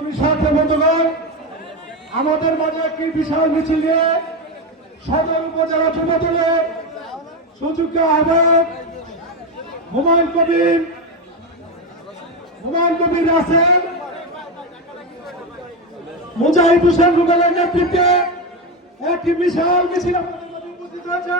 সংগ্রামী সাথে বন্ধুগণ, আমাদের মাঝে একটি বিশাল মিছিল নিয়ে সদর উপজেলা যুবদলের সুযোগ্য আহ্বায়ক হুমায়ুন কবির আছেন, মুজাহিদ হোসেন রুবেলের নেতৃত্বে একটি বিশাল মিছিল আমাদের মাঝে উপস্থিত হয়েছে।